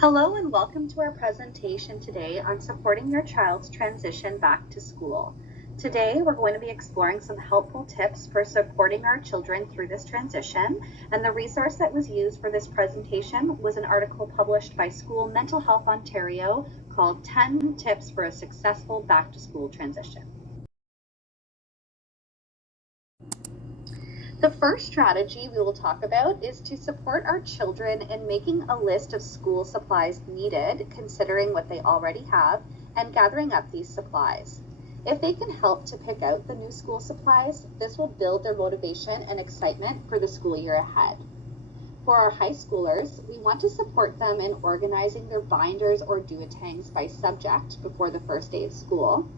Hello and welcome to our presentation today on supporting your child's transition back to school. Today we're going to be exploring some helpful tips for supporting our children through this transition, and the resource that was used for this presentation was an article published by School Mental Health Ontario called 10 Tips for a Successful Back to School Transition. The first strategy we will talk about is to support our children in making a list of school supplies needed, considering what they already have, and gathering up these supplies. If they can help to pick out the new school supplies, this will build their motivation and excitement for the school year ahead. For our high schoolers, we want to support them in organizing their binders or do-it-tangs by subject before the first day of school.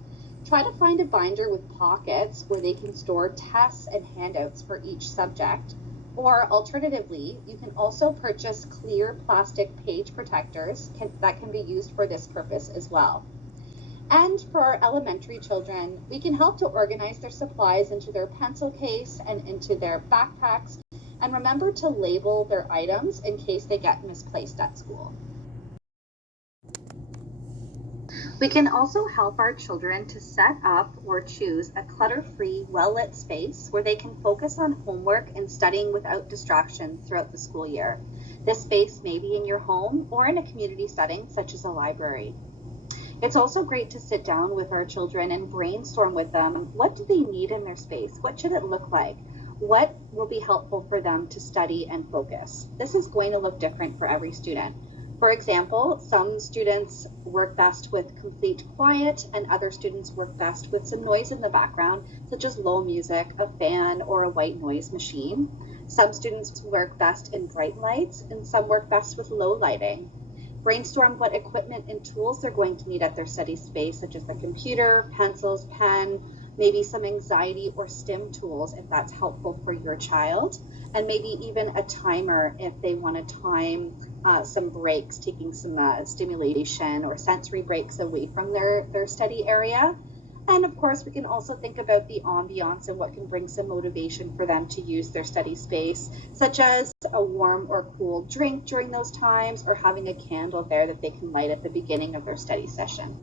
Try to find a binder with pockets where they can store tests and handouts for each subject. Or alternatively, you can also purchase clear plastic page protectors that can be used for this purpose as well. And for our elementary children, we can help to organize their supplies into their pencil case and into their backpacks, and remember to label their items in case they get misplaced at school. We can also help our children to set up or choose a clutter-free, well-lit space where they can focus on homework and studying without distraction throughout the school year. This space may be in your home or in a community setting, such as a library. It's also great to sit down with our children and brainstorm with them. What do they need in their space? What should it look like? What will be helpful for them to study and focus? This is going to look different for every student. For example, some students work best with complete quiet, and other students work best with some noise in the background, such as low music, a fan, or a white noise machine. Some students work best in bright lights, and some work best with low lighting. Brainstorm what equipment and tools they're going to need at their study space, such as the computer, pencils, pen, maybe some anxiety or STEM tools if that's helpful for your child, and maybe even a timer if they want to time some breaks, taking some stimulation or sensory breaks away from their study area. And of course, we can also think about the ambiance and what can bring some motivation for them to use their study space, such as a warm or cool drink during those times, or having a candle there that they can light at the beginning of their study session.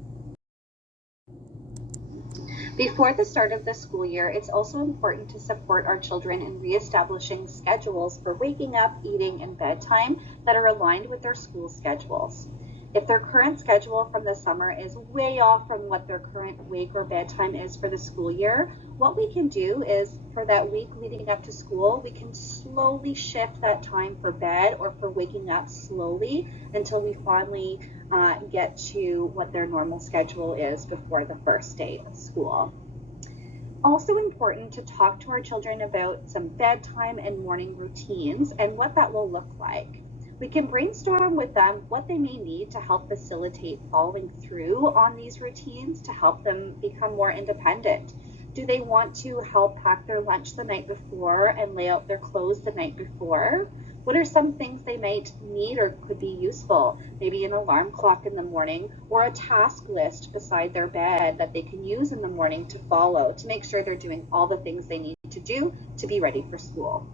Before the start of the school year, it's also important to support our children in reestablishing schedules for waking up, eating, and bedtime that are aligned with their school schedules. If their current schedule from the summer is way off from what their current wake or bedtime is for the school year, what we can do is for that week leading up to school, we can slowly shift that time for bed or for waking up slowly until we finally get to what their normal schedule is before the first day of school. Also important to talk to our children about some bedtime and morning routines and what that will look like. We can brainstorm with them what they may need to help facilitate following through on these routines to help them become more independent. Do they want to help pack their lunch the night before and lay out their clothes the night before? What are some things they might need or could be useful? Maybe an alarm clock in the morning or a task list beside their bed that they can use in the morning to follow to make sure they're doing all the things they need to do to be ready for school.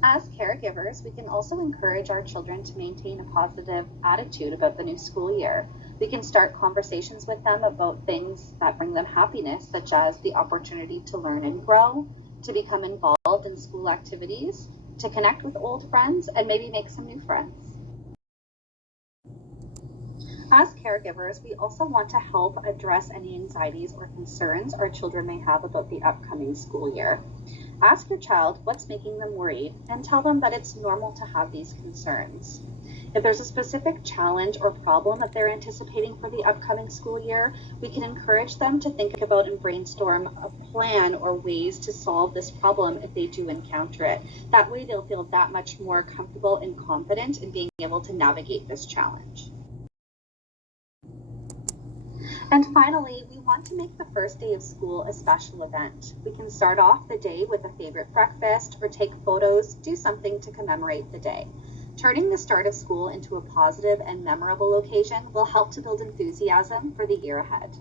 As caregivers, we can also encourage our children to maintain a positive attitude about the new school year. We can start conversations with them about things that bring them happiness, such as the opportunity to learn and grow, to become involved in school activities, to connect with old friends, and maybe make some new friends. As caregivers, we also want to help address any anxieties or concerns our children may have about the upcoming school year. Ask your child what's making them worried and tell them that it's normal to have these concerns. If there's a specific challenge or problem that they're anticipating for the upcoming school year, we can encourage them to think about and brainstorm a plan or ways to solve this problem if they do encounter it. That way they'll feel that much more comfortable and confident in being able to navigate this challenge. And finally, we want to make the first day of school a special event. We can start off the day with a favorite breakfast or take photos, do something to commemorate the day. Turning the start of school into a positive and memorable occasion will help to build enthusiasm for the year ahead.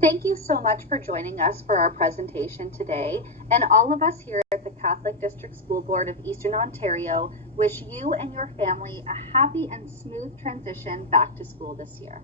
Thank you so much for joining us for our presentation today, and all of us here at the Catholic District School Board of Eastern Ontario wish you and your family a happy and smooth transition back to school this year.